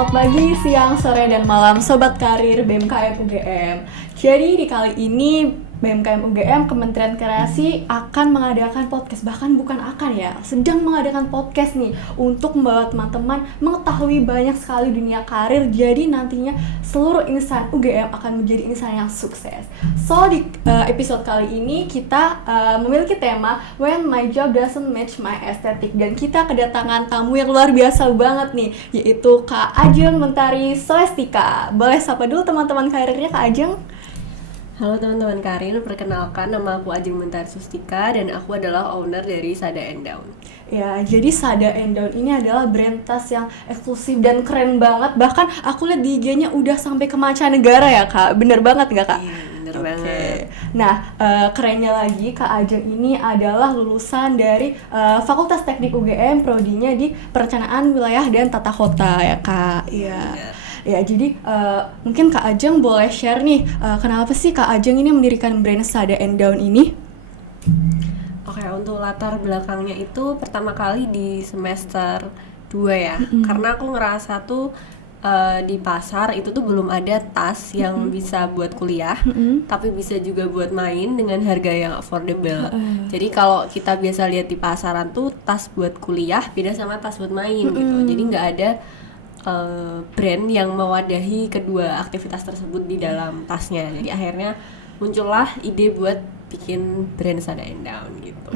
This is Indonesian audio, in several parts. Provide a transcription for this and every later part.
Selamat pagi, siang, sore, dan malam Sobat Karir BMKM UGM. Jadi di kali ini BMKM UGM Kementerian Kreasi akan mengadakan podcast. Bahkan bukan akan ya, sedang mengadakan podcast nih untuk membawa teman-teman mengetahui banyak sekali dunia karir. Jadi nantinya seluruh insan UGM akan menjadi insan yang sukses. So di episode kali ini kita memiliki tema When My Job Doesn't Match My Aesthetic. Dan kita kedatangan tamu yang luar biasa banget nih, yaitu Kak Ajeng Mentari Solestika. Boleh sapa dulu teman-teman karirnya Kak Ajeng? Halo teman-teman karir, perkenalkan nama aku Ajeng Mentari Solestika dan aku adalah owner dari Sada and Down. Ya, jadi Sada and Down ini adalah brand tas yang eksklusif dan keren banget. Bahkan aku lihat di IG-nya udah sampai ke mancanegara ya Kak. Bener banget nggak Kak? Iya, bener banget. Nah, kerennya lagi Kak Ajeng ini adalah lulusan dari Fakultas Teknik UGM, prodinya di Perencanaan Wilayah dan Tata Kota ya Kak. Iya. Ya, jadi mungkin Kak Ajeng boleh share nih, kenapa sih Kak Ajeng ini mendirikan brand Sada and Down ini? Oke, untuk latar belakangnya itu pertama kali di semester 2 ya. Karena aku ngerasa tuh di pasar itu tuh belum ada tas yang bisa buat kuliah, tapi bisa juga buat main dengan harga yang affordable. Jadi kalau kita biasa lihat di pasaran tuh tas buat kuliah beda sama tas buat main gitu. Jadi nggak ada brand yang mewadahi kedua aktivitas tersebut di dalam tasnya. Jadi akhirnya muncullah ide buat bikin brand Sada and Down gitu.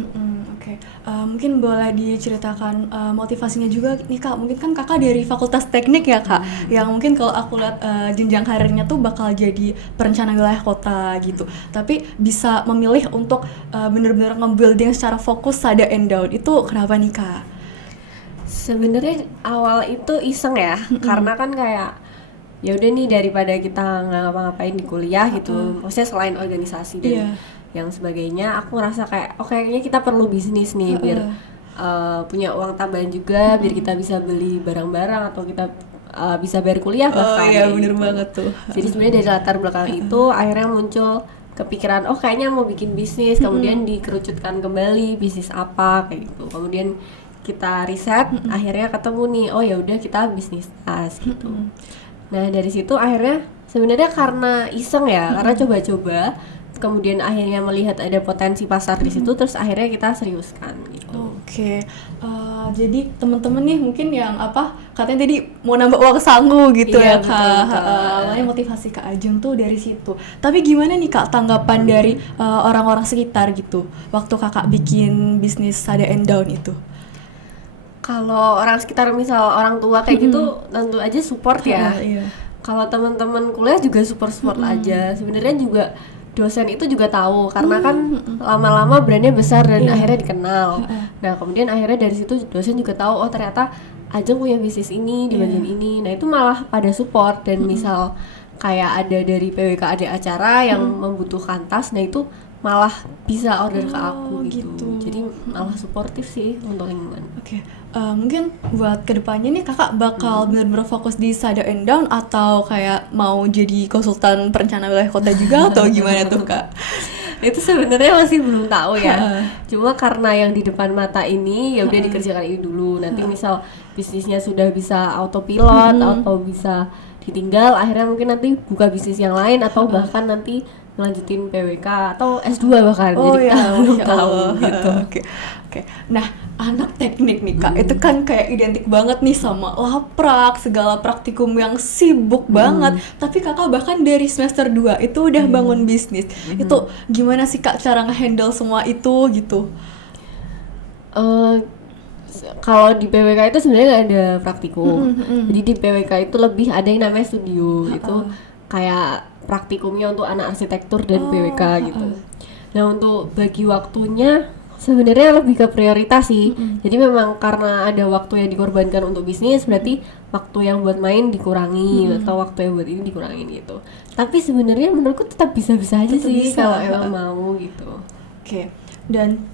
Oke. Mungkin boleh diceritakan motivasinya juga nih Kak. Mungkin kan Kakak dari Fakultas Teknik ya Kak, yang mungkin kalau aku lihat jenjang karirnya tuh bakal jadi perencana wilayah kota gitu. Tapi bisa memilih untuk bener-bener nge-building secara fokus Sada and Down itu kenapa nih Kak? Sebenarnya awal itu iseng ya, karena kan kayak ya udah nih daripada kita nggak ngapa-ngapain di kuliah gitu, maksudnya selain organisasi dan yang sebagainya, aku ngerasa kayak kayaknya kita perlu bisnis nih biar punya uang tambahan juga, biar kita bisa beli barang-barang atau kita bisa bayar kuliah bahkan. Iya bener banget tuh. Jadi sebenarnya dari latar belakang itu akhirnya muncul kepikiran kayaknya mau bikin bisnis, kemudian dikerucutkan kembali bisnis apa kayak gitu, kemudian kita riset, akhirnya ketemu nih, ya udah kita bisnis tas gitu. Nah dari situ akhirnya sebenarnya karena iseng ya, karena coba-coba, kemudian akhirnya melihat ada potensi pasar di situ, terus akhirnya kita seriuskan gitu. Oke. Jadi teman-teman nih mungkin yang katanya tadi mau nambah uang saku gitu ya Kak. Makanya motivasi Kak Ajeng tuh dari situ. Tapi gimana nih Kak tanggapan dari orang-orang sekitar gitu waktu Kakak bikin bisnis Sada and Down itu? Kalau orang sekitar, misal orang tua kayak gitu, tentu aja support ya. Kalau teman-teman kuliah juga support aja. Sebenarnya juga dosen itu juga tahu, karena kan lama-lama brandnya besar dan akhirnya dikenal. Nah kemudian akhirnya dari situ dosen juga tahu, ternyata Ajeng punya bisnis ini di bagian ini. Nah itu malah pada support, dan misal kayak ada dari PWK ada acara yang membutuhkan tas, nah itu malah bisa order ke aku gitu. Jadi malah suportif sih untuk lingkungan. Oke. Mungkin buat kedepannya nih Kakak bakal benar-benar fokus di Sada and Down atau kayak mau jadi konsultan perencana wilayah kota juga atau gimana tuh Kak? Itu sebenarnya masih belum tahu ya. Cuma karena yang di depan mata ini ya udah dikerjakan ini dulu. Nanti misal bisnisnya sudah bisa autopilot atau bisa ditinggal, akhirnya mungkin nanti buka bisnis yang lain atau bahkan nanti melanjutin PWK atau S2 bahkan. Jadi kita belum tahu gitu. Oke. Nah, anak teknik nih Kak, itu kan kayak identik banget nih sama laprak, segala praktikum yang sibuk banget. Tapi Kakak bahkan dari semester 2 itu udah bangun bisnis. Itu gimana sih Kak cara nge-handle semua itu gitu? Kalau di PWK itu sebenarnya nggak ada praktikum. Jadi di PWK itu lebih ada yang namanya studio. Itu kayak praktikumnya untuk anak arsitektur dan PWK gitu. Nah untuk bagi waktunya sebenarnya lebih ke prioritas sih. Jadi memang karena ada waktu yang dikorbankan untuk bisnis, berarti waktu yang buat main dikurangi atau waktu yang buat ini dikurangin gitu. Tapi sebenarnya menurutku tetap bisa-bisa aja sih kalau emang mau gitu. Oke. Dan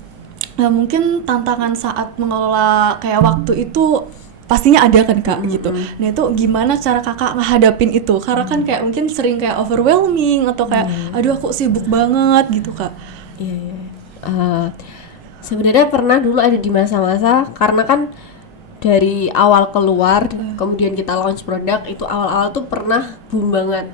mungkin tantangan saat mengelola kayak waktu itu pastinya ada kan Kak gitu. Nah itu gimana cara Kakak ngehadapin itu? Karena kan kayak mungkin sering kayak overwhelming atau kayak aduh aku sibuk banget gitu Kak. Sebenarnya pernah dulu ada di masa-masa, karena kan dari awal keluar kemudian kita launch produk itu awal-awal tuh pernah boom banget.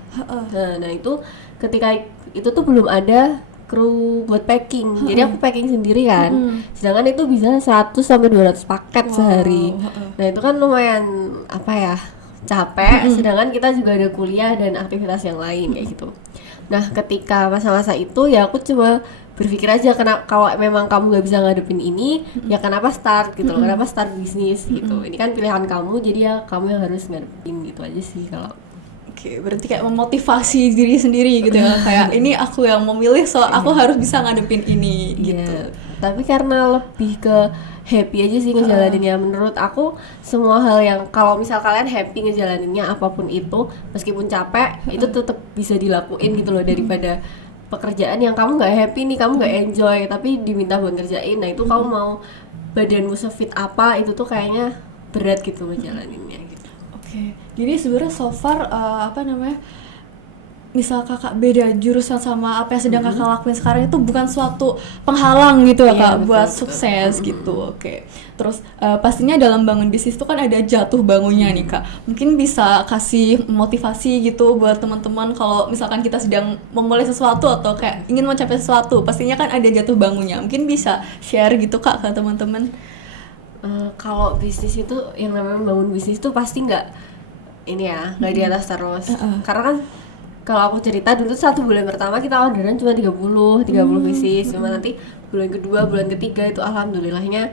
Nah itu ketika itu tuh belum ada kru buat packing, jadi aku packing sendiri kan. Sedangkan itu bisa 100 sampai 200 paket sehari. Nah itu kan lumayan apa ya, capek. Sedangkan kita juga ada kuliah dan aktivitas yang lain kayak gitu. Nah ketika masa-masa itu ya aku cuma berpikir aja, kalau memang kamu gak bisa ngadepin ini, ya kenapa start gitu loh, kenapa start bisnis gitu. Ini kan pilihan kamu, jadi ya kamu yang harus ngadepin gitu aja sih kalau. Oke, berarti kayak memotivasi diri sendiri gitu ya. Kayak ini aku yang memilih, so aku harus bisa ngadepin ini gitu. Iya, tapi karena lebih ke happy aja sih ngejalaninnya. Menurut aku semua hal yang kalau misal kalian happy ngejalaninnya apapun itu, meskipun capek, itu tetap bisa dilakuin gitu loh, daripada pekerjaan yang kamu nggak happy nih, kamu nggak enjoy, tapi diminta buat ngerjain. Nah itu kamu mau badanmu sefit apa, itu tuh kayaknya berat gitu ngejalaninnya gitu. Oke, jadi sebenarnya so far misal kakak beda jurusan sama apa yang sedang kakak lakuin sekarang itu bukan suatu penghalang gitu ya, Iya, kak, betul, buat betul. sukses gitu. Oke, terus pastinya dalam bangun bisnis itu kan ada jatuh bangunnya nih kak. Mungkin bisa kasih motivasi gitu buat teman-teman kalau misalkan kita sedang memulai sesuatu atau kayak ingin mencapai sesuatu, pastinya kan ada jatuh bangunnya. Mungkin bisa share gitu kak ke teman-teman. Kalau bisnis itu yang namanya bangun bisnis tuh pasti nggak ini ya, nggak di atas terus. Karena kan kalau aku cerita dulu 1 bulan pertama kita orderan cuma 30 pieces, cuma nanti bulan kedua, bulan ketiga itu alhamdulillahnya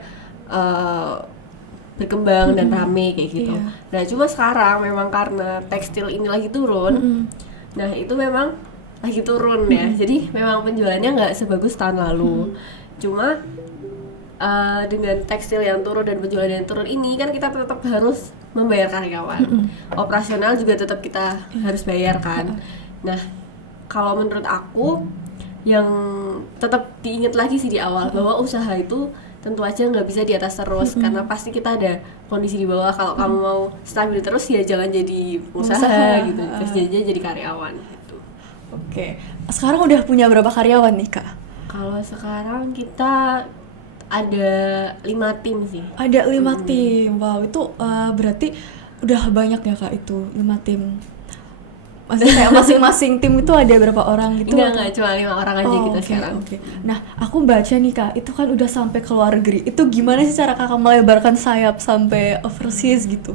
berkembang dan rame kayak gitu. Iya. Nah cuma sekarang memang karena tekstil ini lagi turun, nah itu memang lagi turun ya. Jadi memang penjualannya nggak sebagus tahun lalu. Cuma dengan tekstil yang turun dan penjualan yang turun ini kan kita tetap harus membayar karyawan. Operasional juga tetap kita harus bayar kan. Nah, kalau menurut aku yang tetap diingat lagi sih di awal bahwa usaha itu tentu aja nggak bisa di atas terus, karena pasti kita ada kondisi di bawah. Kalau kamu mau stabil terus ya jangan jadi usaha gitu, terus jadi karyawan gitu. Oke, sekarang udah punya berapa karyawan nih kak? Kalau sekarang kita ada 5 tim sih. Ada 5 tim, wow itu berarti udah banyak ya kak itu 5 tim. Maksudnya kayak masing-masing tim itu ada berapa orang gitu? Enggak, cuma 5 orang aja kita oke, sekarang. oke. Nah, aku baca nih kak, itu kan udah sampai ke luar negeri. Itu gimana sih cara kakak melebarkan sayap sampai overseas gitu?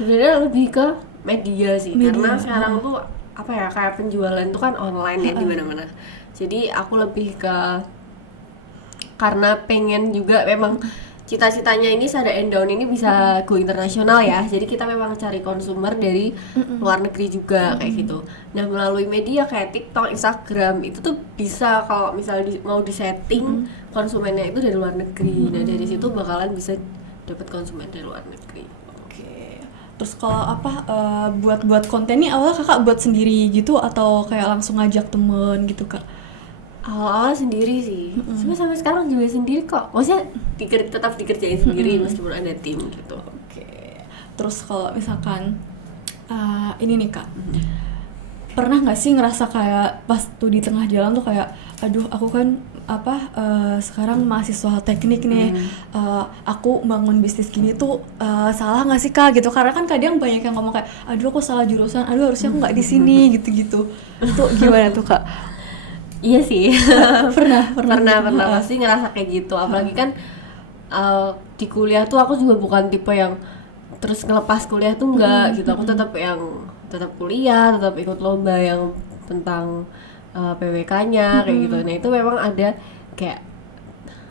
Sebenarnya lebih ke media sih, Media, karena sekarang tuh apa ya, kayak penjualan tuh kan online ya di mana-mana. Jadi aku lebih ke karena pengen juga memang cita-citanya ini Sada and Down ini bisa go internasional ya. Jadi kita memang cari konsumer dari luar negeri juga kayak gitu. Nah, melalui media kayak TikTok, Instagram itu tuh bisa kalau misal mau disetting konsumennya itu dari luar negeri. Nah, dari situ bakalan bisa dapat konsumen dari luar negeri. Oke. Terus kalau buat konten nih awalnya kakak buat sendiri gitu atau kayak langsung ngajak temen gitu kak? Awal-awal sendiri sih, cuma sampai sekarang juga sendiri kok. Maksudnya tetap dikerjain sendiri meskipun ada tim gitu. Oke. Terus kalau misalkan ini nih kak, pernah nggak sih ngerasa kayak pas tuh di tengah jalan tuh kayak, aduh aku kan sekarang mahasiswa teknik nih, aku bangun bisnis gini tuh salah nggak sih kak gitu? Karena kan kadang banyak yang ngomong kayak, aduh aku salah jurusan, aduh harusnya aku nggak di sini gitu-gitu. Itu gimana tuh kak? Iya sih, pernah pasti ngerasa kayak gitu. Apalagi kan di kuliah tuh aku juga bukan tipe yang terus ngelepas kuliah tuh enggak gitu. Aku tetap kuliah, tetap ikut lomba yang tentang PWK-nya kayak gitu. Nah itu memang ada kayak,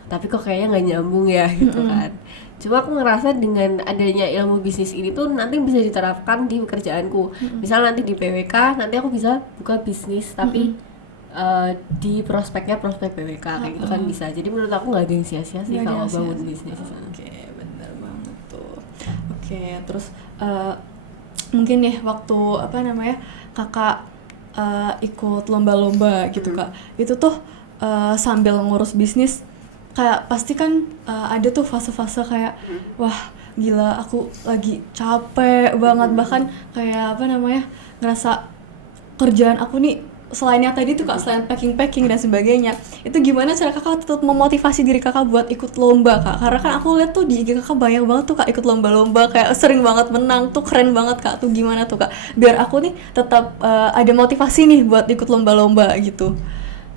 tapi kok kayaknya nggak nyambung ya gitu kan. Cuma aku ngerasa dengan adanya ilmu bisnis ini tuh nanti bisa diterapkan di pekerjaanku. Misal nanti di PWK, nanti aku bisa buka bisnis tapi di prospek PWK kayak gitu kan bisa. Jadi menurut aku nggak ada yang sia-sia sih kalau bangun bisnis. Oke, benar banget tuh. Oke, terus mungkin nih waktu kakak ikut lomba-lomba gitu kak, itu tuh sambil ngurus bisnis kayak pasti kan ada tuh fase-fase kayak wah gila aku lagi capek banget, bahkan kayak ngerasa kerjaan aku nih selain yang tadi tuh kak, selain packing dan sebagainya, itu gimana cara kakak tetap memotivasi diri kakak buat ikut lomba kak? Karena kan aku lihat tuh di IG kakak banyak banget tuh kak ikut lomba-lomba, kayak sering banget menang tuh, keren banget kak. Tuh gimana tuh kak biar aku nih tetap ada motivasi nih buat ikut lomba-lomba gitu?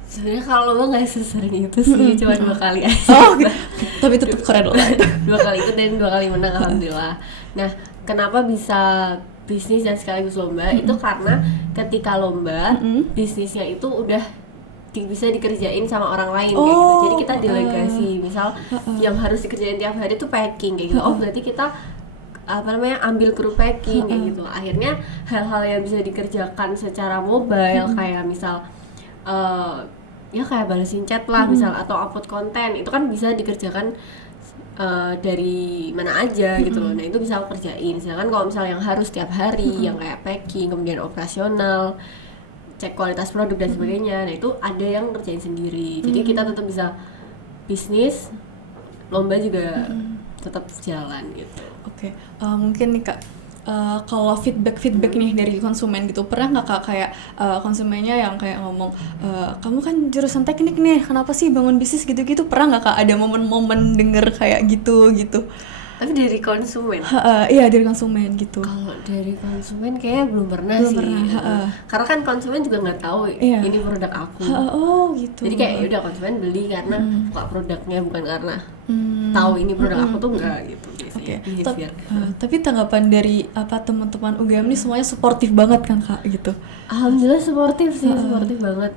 Sebenarnya kalau lo nggak sesering itu sih, cuma 2 kali aja. Oh gitu. Tapi tetap keren loh. 2 kali ikut dan 2 kali menang, alhamdulillah. Nah, kenapa bisa bisnis dan sekaligus lomba? Itu karena ketika lomba, bisnisnya itu udah bisa dikerjain sama orang lain kayak gitu. Jadi kita delegasi, misal yang harus dikerjain tiap hari itu packing kayak gitu. Oh, berarti kita ambil kru packing kayak gitu. Akhirnya hal-hal yang bisa dikerjakan secara mobile kayak misal ya kayak balesin chat lah misal, atau upload konten, itu kan bisa dikerjakan dari mana aja gitu loh. Nah itu bisa aku kerjain. Sedangkan kalau misal yang harus tiap hari yang kayak packing, kemudian operasional, cek kualitas produk dan sebagainya, nah itu ada yang ngerjain sendiri. Jadi kita tetap bisa bisnis, lomba juga tetap jalan gitu. Oke, mungkin nih kak, kalau feedback nih dari konsumen gitu, pernah nggak kak kayak konsumennya yang kayak ngomong, kamu kan jurusan teknik nih, kenapa sih bangun bisnis gitu-gitu? Pernah nggak kak ada momen-momen denger kayak gitu? Tapi dari konsumen? Iya dari konsumen gitu. Kalau dari konsumen kayaknya belum pernah sih. Karena kan konsumen juga nggak tahu ini produk aku. Oh gitu. Jadi kayak udah konsumen beli karena suka produknya, bukan karena tahu ini produk aku tuh enggak gitu biasanya. Tapi tanggapan dari teman-teman UGM ini semuanya suportif banget kan kak gitu? Alhamdulillah suportif sih, suportif banget.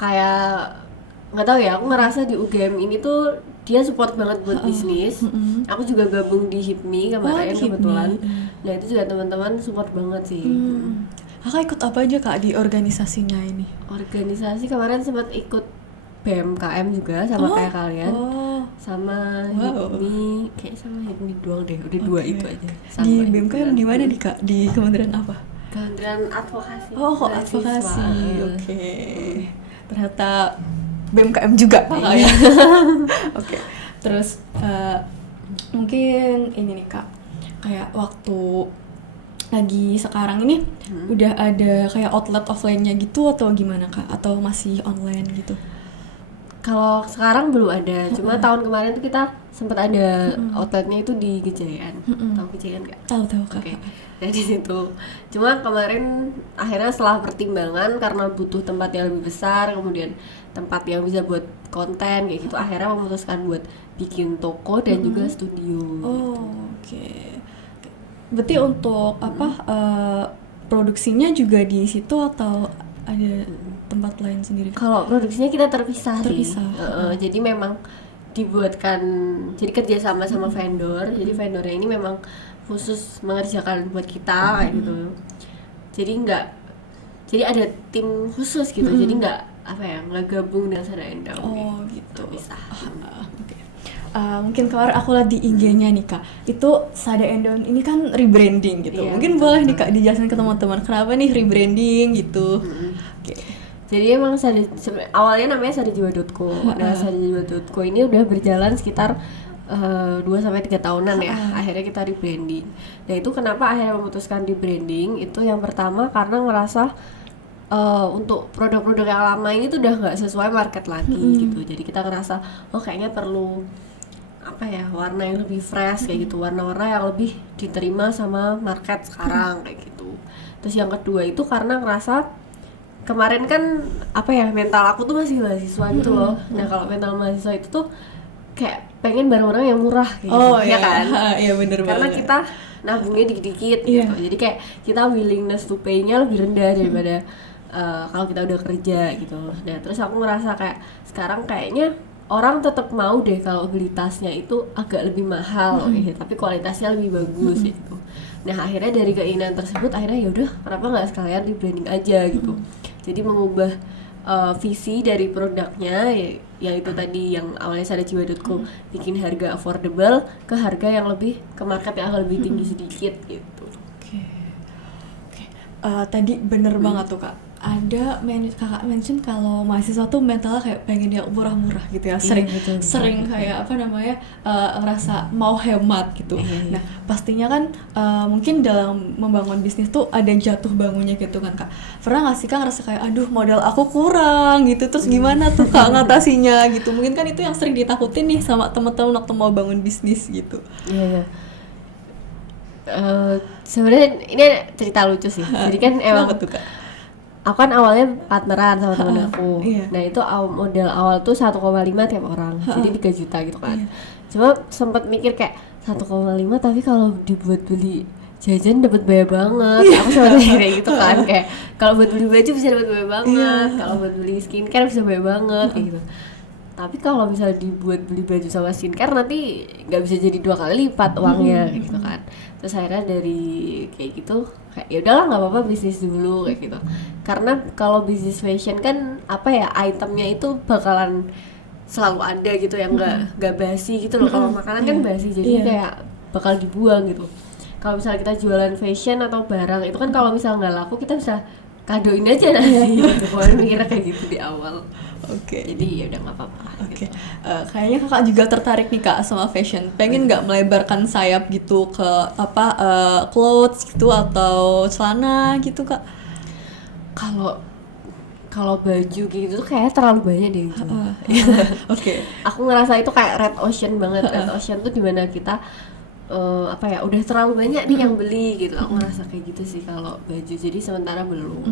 Kayak nggak tahu ya, aku ngerasa di UGM ini tuh dia support banget buat bisnis. Aku juga gabung di HIPMI kemarin kebetulan. Nah itu juga teman-teman support banget sih. Kakak ikut apa aja kak di organisasinya ini? Organisasi kemarin sempat ikut BMKM juga sama kayak kalian, sama HIPMI, kayak sama HIPMI doang deh, udah 2 itu aja. Di BMKM di mana nih kak? Di Kementerian apa? Kementerian Advokasi. Oh advokasi, oke. Ternyata BMKM juga ya. Oke. Terus mungkin ini nih kak, kayak waktu lagi sekarang ini udah ada kayak outlet offline-nya gitu atau gimana kak? Atau masih online gitu? Kalau sekarang belum ada, cuma tahun kemarin tuh kita sempat ada outletnya itu di Gejayan. Tahu Gejayan nggak? Tahu kak. Oke. Nah di situ. Cuma kemarin akhirnya setelah pertimbangan karena butuh tempat yang lebih besar, kemudian tempat yang bisa buat konten kayak gitu, akhirnya memutuskan buat bikin toko dan juga studio. Oh oke. Berarti untuk produksinya juga di situ atau ada tempat lain sendiri? Kalau produksinya kita terpisah. Jadi memang dibuatkan, jadi kerja sama vendor. Jadi vendornya ini memang khusus mengerjakan buat kita kayak gitu. Jadi ada tim khusus gitu. Jadi nggak gabung dengan Sada Endang. Oh gitu. Terpisah. Okay. Mungkin kemarin aku lihat di IG-nya nih kak, itu Sada Endang ini kan rebranding gitu. Mungkin boleh nih kak dijelasin ke teman-teman kenapa nih rebranding gitu. Oke. Jadi emang awalnya namanya sadajiwa.co. Nah, sadajiwa.co ini udah berjalan sekitar 2-3 tahunan ya. Akhirnya kita rebranding. Nah, itu kenapa akhirnya memutuskan rebranding? Itu yang pertama karena ngerasa untuk produk-produk yang lama ini tuh udah nggak sesuai market lagi gitu. Jadi kita ngerasa kayaknya perlu warna yang lebih fresh kayak gitu, warna-warna yang lebih diterima sama market sekarang kayak gitu. Terus yang kedua itu karena ngerasa kemarin kan mental aku tuh masih mahasiswa gitu loh. Nah kalau mental mahasiswa itu tuh kayak pengen barang-barang yang murah kayak gitu, ya kan? Iya bener banget. Karena kita nabungnya dikit-dikit gitu. Jadi kayak kita willingness to pay-nya lebih rendah daripada kalau kita udah kerja gitu. Nah terus aku ngerasa kayak sekarang kayaknya orang tetap mau deh kalau beli tasnya itu agak lebih mahal gitu, tapi kualitasnya lebih bagus gitu. Nah akhirnya dari keinginan tersebut akhirnya yaudah kenapa nggak sekalian rebranding aja gitu. Jadi mengubah visi dari produknya yaitu tadi yang awalnya sadajiwa.co bikin harga affordable ke harga yang lebih ke market yang lebih tinggi sedikit gitu. Oke. Tadi bener banget tuh kak, kakak mention kalau mahasiswa tuh mentalnya kayak pengen yang murah-murah gitu ya, sering betul. kayak apa namanya ngerasa mau hemat gitu. Nah pastinya kan mungkin dalam membangun bisnis tuh ada jatuh bangunnya gitu kan kak. Pernah nggak sih kak ngerasa kayak aduh modal aku kurang gitu, terus gimana tuh kak ngatasinya gitu? Mungkin kan itu yang sering ditakutin nih sama teman-teman waktu mau bangun bisnis gitu. Iya. Sebenarnya ini cerita lucu sih. Jadi kan emang Kenapa tuh kak? aku kan awalnya partneran sama temen aku. Iya. Nah itu modal awal tuh 1,5 tiap orang, jadi 3 juta gitu kan. Cuma sempat mikir kayak 1,5 tapi kalau dibuat beli jajan dapat banyak banget. Aku sempat kayak gitu kan, kayak kalau buat beli baju bisa dapat banyak banget, kalau buat beli skincare bisa banyak banget kayak gitu. Tapi kalau misalnya dibuat beli baju sama skincare nanti nggak bisa jadi 2 kali lipat uangnya kayak gitu kan. Terus akhirnya dari kayak gitu kayak ya udahlah nggak apa-apa bisnis dulu kayak gitu. Karena kalau bisnis fashion kan apa ya, itemnya itu bakalan selalu ada gitu yang nggak basi gitu loh. Kalau makanan kan basi, jadi kayak bakal dibuang gitu. Kalau misalnya kita jualan fashion atau barang itu kan kalau misalnya nggak laku kita bisa kadoin aja nanti gitu. Kemarin mikirnya kayak gitu di awal. Oke. Jadi ya udah nggak apa-apa. Oke, kayaknya kakak juga tertarik nih kak sama fashion. Pengen nggak melebarkan sayap gitu ke apa clothes gitu atau celana gitu kak? Kalau baju kayak gitu tuh kayaknya terlalu banyak deh gitu. Oke. Aku ngerasa itu kayak red ocean banget. Red ocean tuh dimana kita apa ya, udah terlalu banyak nih yang beli gitu. Aku ngerasa kayak gitu sih kalau baju. Jadi sementara belum.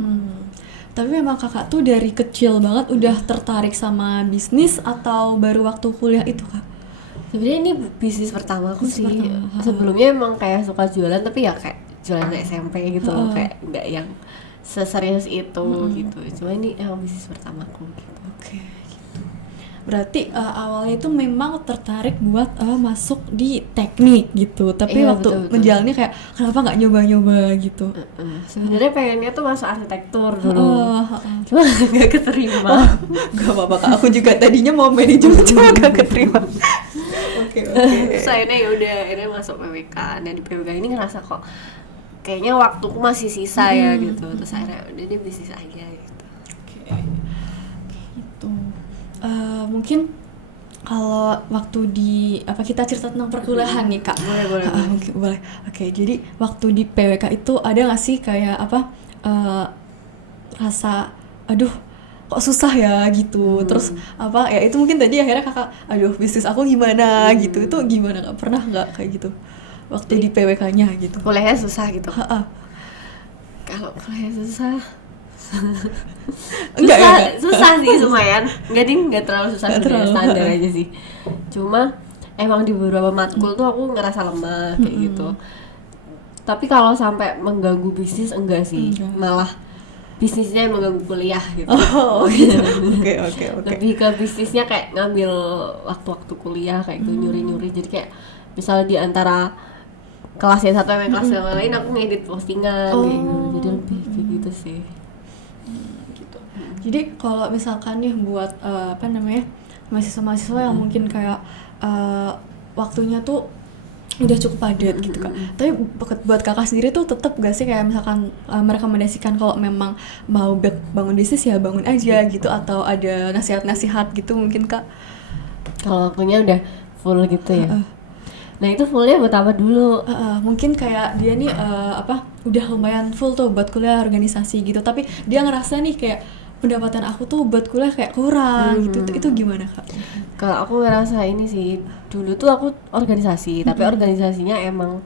Tapi memang kakak tuh dari kecil banget udah tertarik sama bisnis atau baru waktu kuliah itu kak? Sebenarnya ini bisnis pertama aku sih. pertama. Sebelumnya emang kayak suka jualan tapi ya kayak jualan SMP gitu loh, kayak nggak yang seserius itu gitu. Cuma ini emang bisnis pertamaku gitu. Oke, gitu. Berarti awalnya itu memang tertarik buat masuk di teknik gitu. Tapi Iya, waktu betul. menjalani kayak kenapa nggak nyoba-nyoba gitu? Sebenarnya pengennya tuh masuk arsitektur dulu. Cuma nggak keterima. Gak apa-apa kak, aku juga tadinya mau manajemen cuma gak keterima. Oke. Terus akhirnya ya udah, akhirnya masuk PWK. Dan di PWK ini ngerasa kok kayaknya waktuku masih sisa ya gitu. Terus akhirnya udah deh bisnis aja gitu. Oke, gitu. Mungkin kalau waktu di apa kita cerita tentang perkuliahan nih kak. Boleh. Mungkin boleh. Oke, jadi waktu di PWK itu ada nggak sih kayak apa rasa aduh kok susah ya gitu. Terus apa ya itu mungkin tadi akhirnya kakak aduh bisnis aku gimana gitu. Itu gimana kak, pernah nggak kayak gitu waktu di PWK-nya gitu? Kuliahnya susah gitu. Kalau kuliah susah Enggak. susah sih lumayan. Nggak terlalu susah, Nggak sebenarnya, terlalu. standar aja sih. Cuma emang di beberapa matkul tuh aku ngerasa lemah kayak gitu. Tapi kalau sampai mengganggu bisnis enggak sih. Malah bisnisnya yang mengganggu kuliah gitu. Oh gitu. Oke. Lebih ke bisnisnya kayak ngambil waktu-waktu kuliah kayak gitu, nyuri-nyuri. Jadi kayak misalnya di antara kelas yang satu sama kelas yang lain aku ngedit postingan kayak gitu. Jadi lebih kayak gitu sih. Gitu. Jadi kalau misalkan nih buat apa namanya mahasiswa-mahasiswa yang mungkin kayak waktunya tuh udah cukup padat gitu kak. Tapi buat kakak sendiri tuh tetap gak sih kayak misalkan merekomendasikan kalau memang mau bangun bisnis ya bangun aja gitu, atau ada nasihat-nasihat gitu mungkin kak? Kalau akunya udah full gitu ya. Nah itu fullnya buat apa dulu? Mungkin kayak dia nih apa udah lumayan full tuh buat kuliah organisasi gitu, tapi dia ngerasa nih kayak pendapatan aku tuh buat kuliah kayak kurang gitu. Itu gimana kak? Kalau aku ngerasa ini sih, dulu tuh aku organisasi, tapi organisasinya emang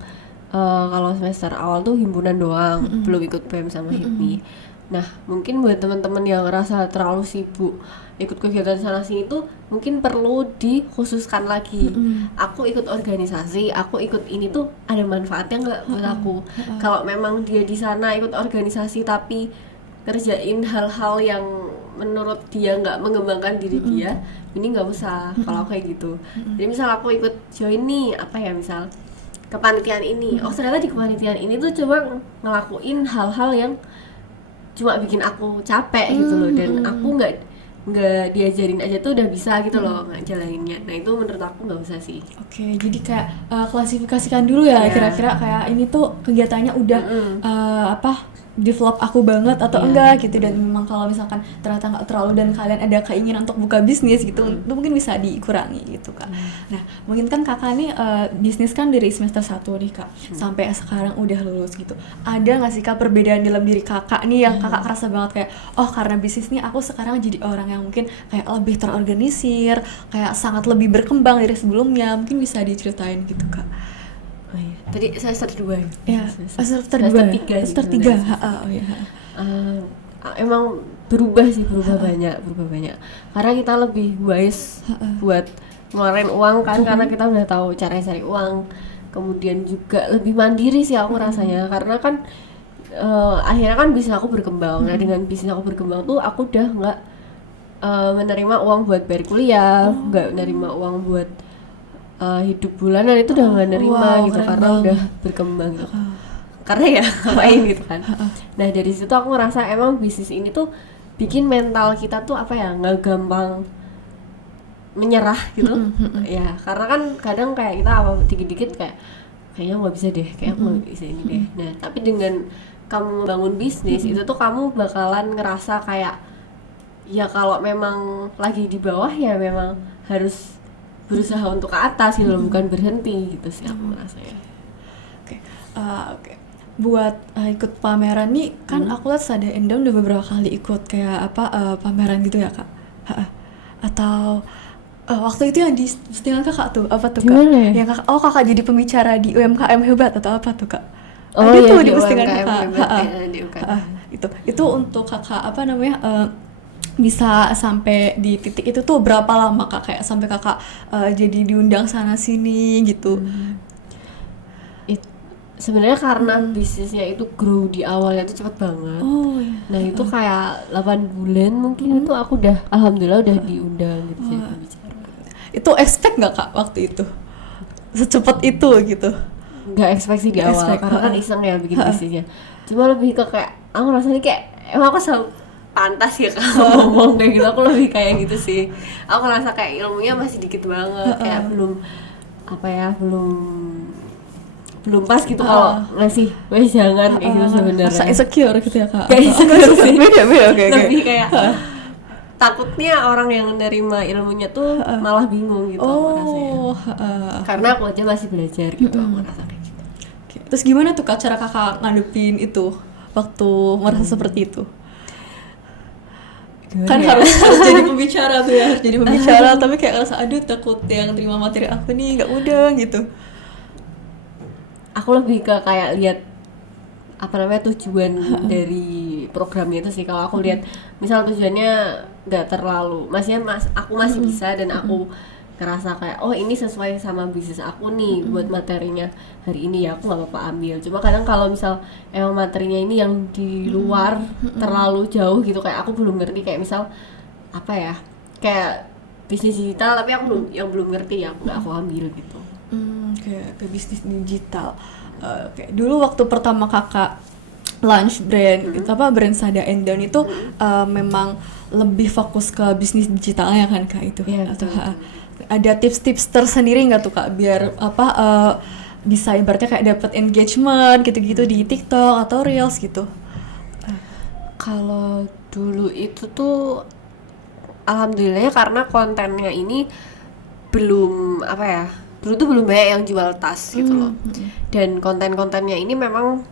kalau semester awal tuh himpunan doang, belum ikut BEM sama HIPMI. Nah mungkin buat teman-teman yang ngerasa terlalu sibuk ikut kegiatan sana sini tuh mungkin perlu dikhususkan lagi. Aku ikut organisasi, aku ikut ini tuh ada manfaatnya nggak buat aku? Kalau memang dia di sana ikut organisasi tapi ngerjain hal-hal yang menurut dia nggak mengembangkan diri dia, ini nggak usah. Kalau kayak gitu. Jadi misal aku ikut join nih apa ya, misal kepanitiaan ini, oh ternyata di kepanitiaan ini tuh cuma ngelakuin hal-hal yang cuma bikin aku capek gitu loh, dan aku nggak diajarin aja tuh udah bisa gitu loh ngejalaninnya. Nah itu menurut aku nggak usah sih. Oke, jadi kayak klasifikasikan dulu ya kira-kira kayak ini tuh kegiatannya udah apa develop aku banget atau enggak gitu, dan memang kalau misalkan ternyata nggak terlalu dan kalian ada keinginan untuk buka bisnis gitu, itu mungkin bisa dikurangi gitu kak. Nah mungkin kan kakak nih bisnis kan dari semester 1 nih kak, sampai sekarang udah lulus gitu, ada nggak sih kak perbedaan dalam diri kakak nih yang kakak kerasa banget kayak oh karena bisnis nih aku sekarang jadi orang yang mungkin kayak lebih terorganisir, kayak sangat lebih berkembang dari sebelumnya, mungkin bisa diceritain gitu kak. Oh iya. Tadi semester 2 Ya, semester 3. Semester 3. Oh iya. Emang berubah banyak. Karena kita lebih wise buat ngeluarin uang kan, karena kita udah tahu cara cari uang. Kemudian juga lebih mandiri sih aku rasanya, karena kan akhirnya kan bisnis aku berkembang. Nah, dengan bisnis aku berkembang tuh aku udah nggak menerima uang buat bayar kuliah, nggak menerima uang buat hidup bulanan, itu udah nggak nerima gitu, karena udah berkembang gitu. Karena ya ngapain gitu kan. Nah dari situ aku ngerasa emang bisnis ini tuh bikin mental kita tuh apa ya, nggak gampang menyerah gitu. Ya karena kan kadang kayak kita apa dikit-dikit kayaknya nggak bisa deh, kayak aku nggak bisa ini deh. Nah tapi dengan kamu bangun bisnis itu tuh kamu bakalan ngerasa kayak ya kalau memang lagi di bawah ya memang harus berusaha untuk ke atas gitu loh, bukan berhenti gitu sih aku merasanya. Oke. Buat ikut pameran nih kan aku lihat Sada Endon udah beberapa kali ikut kayak pameran gitu ya kak. Atau waktu itu yang di postingan kakak tuh apa tuh kak? Gimana ya? Yang kakak jadi pembicara di UMKM hebat atau apa tuh kak? Oh ada iya, tuh di di postingan UMKM kakak. hebat, di UMKM. Itu untuk kakak bisa sampai di titik itu tuh berapa lama kak, kayak sampai kakak jadi diundang sana sini gitu? Sebenarnya karena bisnisnya itu grow di awalnya itu cepet banget. Oh iya. Nah itu kayak 8 bulan mungkin itu aku udah alhamdulillah udah diundang gitu jadi pembicara. Itu expect nggak kak waktu itu secepat itu gitu? Nggak expect sih di awal, karena kan iseng ya bikin bisnisnya. Cuma lebih ke kayak aku rasanya kayak emang aku selalu pantas ya kalau ngomong kayak gitu, aku lebih kayak gitu sih. Aku ngerasa kayak ilmunya masih dikit banget, kayak belum pas gitu kalau ngasih wes jangan kayak gitu sebenarnya. Rasa insecure gitu ya kak? Kayak insecure sih. Beda oke. Lebih kayak takutnya orang yang menerima ilmunya tuh malah bingung gitu aku rasanya. Karena aku aja masih belajar gitu, aku rasa kayak gitu. Terus gimana tuh kak cara kakak ngadepin itu waktu merasa seperti itu? Kan harus jadi pembicara tuh ya, harus jadi pembicara tapi kayak ngerasa aduh takut yang terima materi aku nih nggak mudah gitu. Aku lebih ke kayak lihat tujuan dari programnya itu sih. Kalau aku lihat misal tujuannya nggak terlalu, aku masih bisa dan aku ngerasa kayak oh ini sesuai sama bisnis aku nih buat materinya hari ini, ya aku nggak apa-apa ambil. Cuma kadang kalau misal emang materinya ini yang di luar terlalu jauh gitu, kayak aku belum ngerti, kayak misal kayak bisnis digital tapi aku belum ngerti, ya aku ambil gitu. Kayak ke bisnis digital. Dulu waktu pertama kakak launch brand brand Sada Endon itu memang lebih fokus ke bisnis digitalnya kan kak itu? Ya, atau ada tips-tips tersendiri nggak tuh kak biar bisa ibaratnya kayak dapat engagement gitu-gitu di TikTok atau Reels gitu? Kalau dulu itu tuh alhamdulillah karena kontennya ini belum dulu tuh belum banyak yang jual tas gitu loh. Dan konten-kontennya ini memang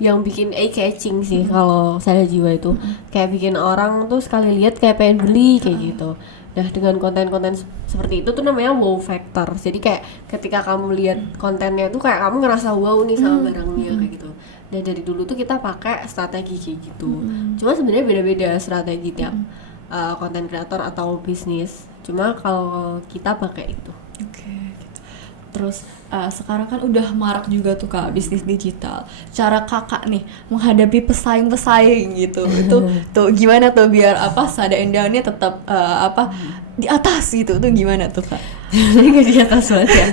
yang bikin eye-catching sih kalau saya jiwa itu. Kayak bikin orang tuh sekali lihat kayak pengen beli kayak gitu. Nah dengan konten-konten seperti itu tuh namanya wow factor. Jadi kayak ketika kamu lihat kontennya tuh kayak kamu ngerasa wow nih sama barangnya kayak gitu. Nah dari dulu tuh kita pakai strategi kayak gitu. Cuma sebenarnya beda-beda strategi tiap konten kreator atau bisnis. Cuma kalau kita pakai itu. Terus sekarang kan udah marak juga tuh kak bisnis digital. Cara kakak nih menghadapi pesaing-pesaing gitu, itu tuh gimana tuh biar Sada Endon-nya tetap di atas gitu, tuh gimana tuh kak? Nggak di atas banget ya.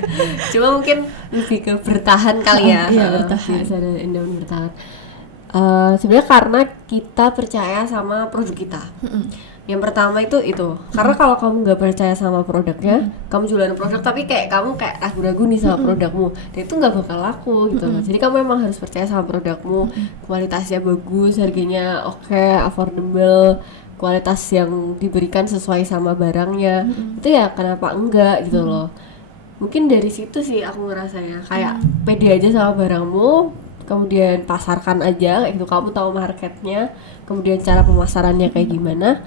Cuma mungkin lebih ke bertahan kali ya. Iya bertahan. Sada Endon bertahan. Sebenarnya karena kita percaya sama produk kita. Yang pertama itu karena kalau kamu nggak percaya sama produknya, kamu jualan produk tapi kayak kamu kayak ragu-ragu nih sama produkmu, dan itu nggak bakal laku gitu. Jadi kamu memang harus percaya sama produkmu, kualitasnya bagus, harganya oke, affordable, kualitas yang diberikan sesuai sama barangnya, itu ya kenapa enggak gitu loh. Mungkin dari situ sih aku ngerasanya kayak pede aja sama barangmu, kemudian pasarkan aja kayak gitu, kamu tahu marketnya, kemudian cara pemasarannya kayak gimana,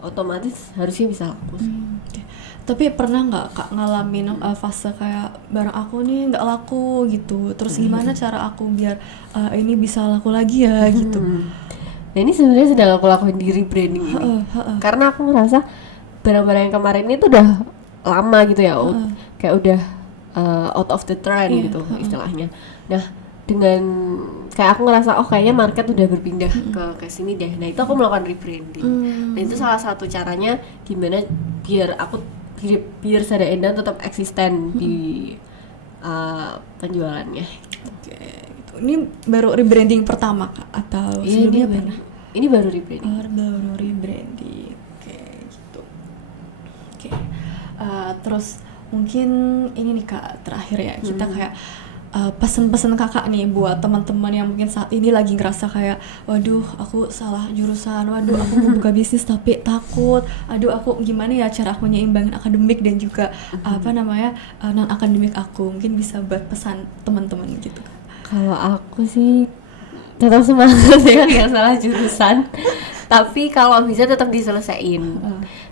otomatis harusnya bisa laku sih. Tapi pernah nggak Kak ngalamin fase kayak barang aku nih nggak laku gitu, terus gimana cara aku biar ini bisa laku lagi ya gitu? Nah ini sebenarnya sedang aku lakuin di rebranding ini, karena aku ngerasa barang-barang yang kemarin ini tuh udah lama gitu ya, kayak udah out of the trend gitu istilahnya. Nah dengan kayak aku ngerasa kayaknya market udah berpindah ke sini deh. Nah itu aku melakukan rebranding. Dan itu salah satu caranya gimana biar biar Sada Endang tetap eksisten di penjualannya. Oke, gitu. Ini baru rebranding pertama Kak atau sebelumnya pernah? Ini baru rebranding. Baru rebranding. Oke, gitu. Oke. Terus mungkin ini nih Kak terakhir ya, kita kayak pesan-pesan Kakak nih buat teman-teman yang mungkin saat ini lagi ngerasa kayak waduh aku salah jurusan, waduh aku mau buka bisnis tapi takut, aduh aku gimana ya cara aku nyimbangin akademik dan juga non akademik aku, mungkin bisa buat pesan teman-teman gitu. Kalau aku sih tetap semangat ya, nggak salah jurusan, tapi kalau bisa tetap diselesain,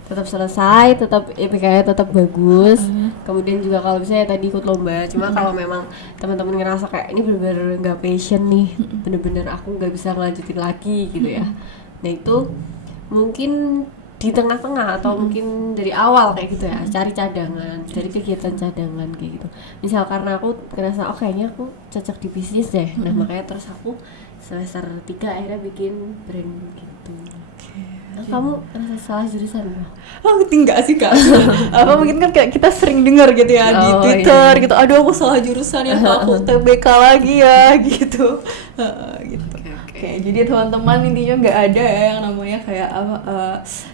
tetap selesai, tetap IPK-nya tetap bagus. Kemudian juga kalau misalnya tadi ikut lomba, cuma kalau memang teman-teman ngerasa kayak ini bener-bener nggak passion nih, bener-bener aku nggak bisa ngelanjutin lagi gitu ya. Nah itu mungkin di tengah-tengah atau mungkin dari awal kayak gitu ya, cari cadangan, dari kegiatan cadangan kayak gitu. Misal karena aku ngerasa kayaknya aku cocok di bisnis deh, nah makanya terus aku semester 3 akhirnya bikin brand gitu. Kamu ngerasa salah jurusan nggak? Enggak sih Kak. Mungkin kan kayak kita sering dengar gitu ya di Twitter gitu. Aduh aku salah jurusan ya, aku TBK lagi ya gitu. Gitu. Oke, jadi teman-teman intinya nggak ada ya yang namanya kayak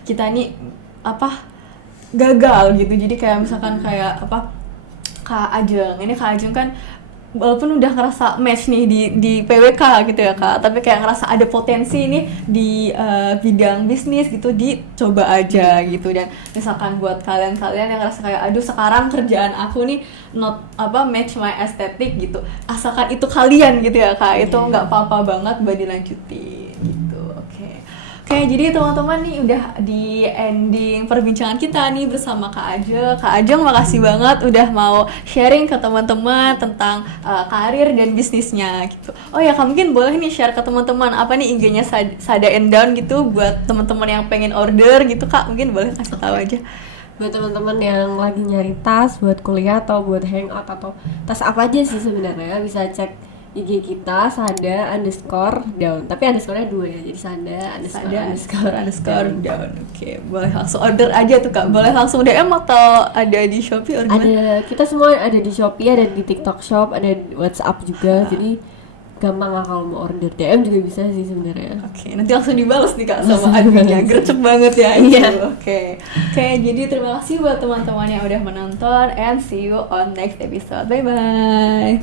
kita ini gagal gitu. Jadi kayak misalkan kayak Kak Ajeng. Ini Kak Ajeng kan walaupun udah ngerasa match nih di PWK gitu ya Kak, tapi kayak ngerasa ada potensi nih di bidang bisnis gitu, dicoba aja gitu. Dan misalkan buat kalian-kalian yang ngerasa kayak aduh sekarang kerjaan aku nih match my aesthetic gitu, asalkan itu kalian gitu ya Kak, itu nggak apa-apa banget buat dilanjutin gitu. Oke, jadi teman-teman nih udah di ending perbincangan kita nih bersama Kak Ajeng. Kak Ajeng makasih banget udah mau sharing ke teman-teman tentang karir dan bisnisnya gitu. Oh ya Kak, mungkin boleh nih share ke teman-teman apa nih IG-nya Sada Endang gitu buat teman-teman yang pengen order gitu Kak, mungkin boleh kasih tahu aja. Buat teman-teman yang lagi nyari tas buat kuliah atau buat hangout atau tas apa aja sih sebenarnya, bisa cek IG kita Sada_down, tapi underscore-nya 2 ya, jadi Sada_down. Oke, boleh langsung order aja tuh Kak. Boleh langsung DM atau ada di Shopee order? Ada, kita semua ada di Shopee, ada di TikTok Shop, ada di WhatsApp juga. Jadi gampang lah kalau mau order, DM juga bisa sih sebenarnya. Oke, nanti langsung dibalas nih Kak sama adminnya. Gercep banget ya itu. Oke, jadi terima kasih buat teman-teman yang udah menonton and see you on next episode. Bye bye.